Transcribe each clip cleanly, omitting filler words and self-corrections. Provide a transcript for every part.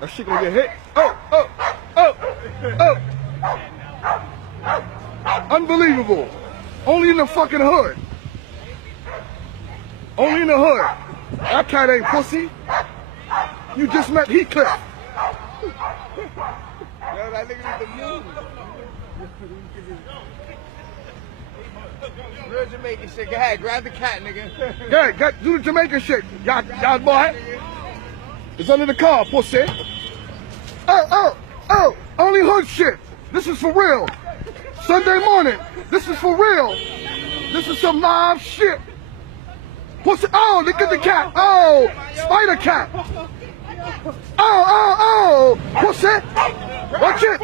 That shit gonna get hit. Oh, oh, oh, oh. Unbelievable. Only in the fucking hood. Only in the hood. That cat ain't pussy. You just met Heathcliff. Yo, that nigga need to move. Real Jamaican shit. Go ahead, grab the cat, nigga. Yeah, do the Jamaican shit. Y'all boy. It's under the car, pussy. Oh, only hood shit. This is for real. Sunday morning. This is for real. This is some live shit. Pussy, oh, look at the cat. Oh, spider cat. Oh, pussy. Watch it.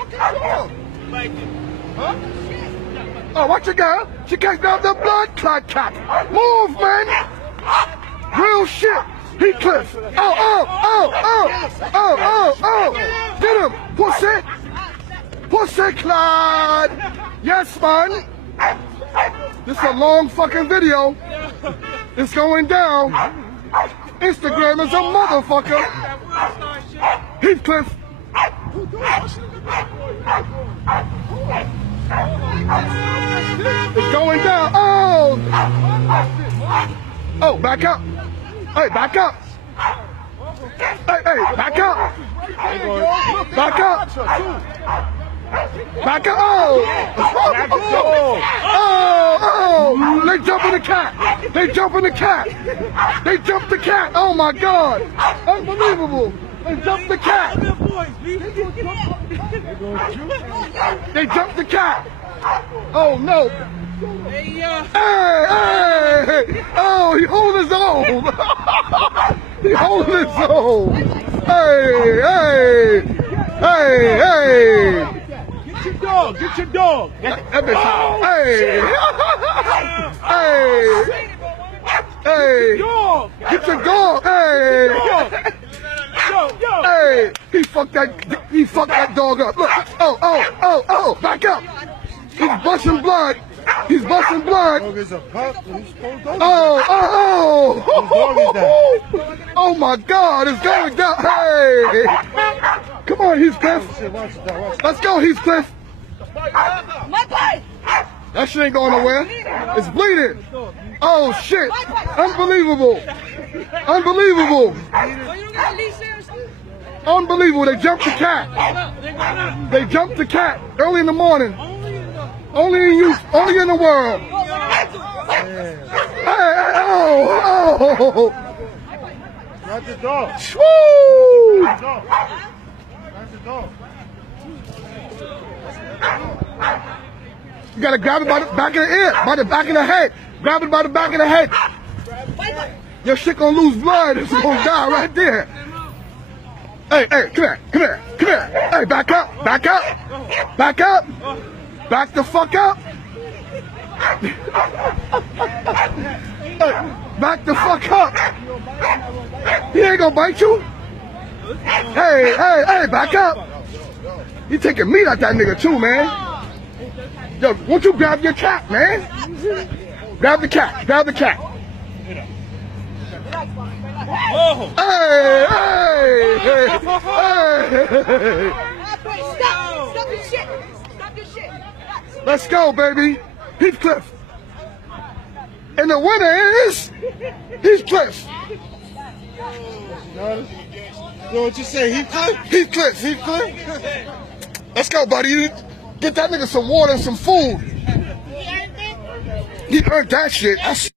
Oh, watch it, girl. She can't grab the blood clot cat. Move, man. Real shit. Heathcliff. Oh. Get him, pussy. Pussy clot. Yes, man. This is a long fucking video. It's going down. Instagram is a motherfucker. Heathcliff. It's going down. Oh, back up. Hey, back up. Hey, back up. Back up. Back up. Oh. They jumping the cat. They jumping the cat. They jumped the cat. Oh my God. Unbelievable. They jumped the cat. They jumped the cat. Oh no. Hey. Oh, he holding his own. He holding his own. Hey. Get your dog. That bitch hot. Hey. Get your dog. Hey. He fucked that dog up. Look. Oh. Back up. He's busting blood. Oh my God, it's going down. Hey. Come on, Heathcliff. Let's go, Heathcliff. That shit ain't going nowhere. It's bleeding. Oh shit. Unbelievable. They jumped the cat. Early in the morning. Only in the world. Oh. Grab the dog. Woo! Grab the dog. You gotta grab it by the back of the ear, by the back of the head. Grab it by the back of the head. Your shit gonna lose blood. It's gonna die right there. Hey, come here. Hey, back up. Back the fuck up. Back the fuck up. He ain't gonna bite you. Hey, back up. You taking meat out that nigga too, man. Yo, won't you grab your cat, man? Grab the cat. Hey. Stop this shit. Let's go, baby. Heathcliff. And the winner is Heathcliff. Yo, what you say, Heathcliff? Heathcliff. Let's go, buddy. Get that nigga some water and some food. He earned that shit.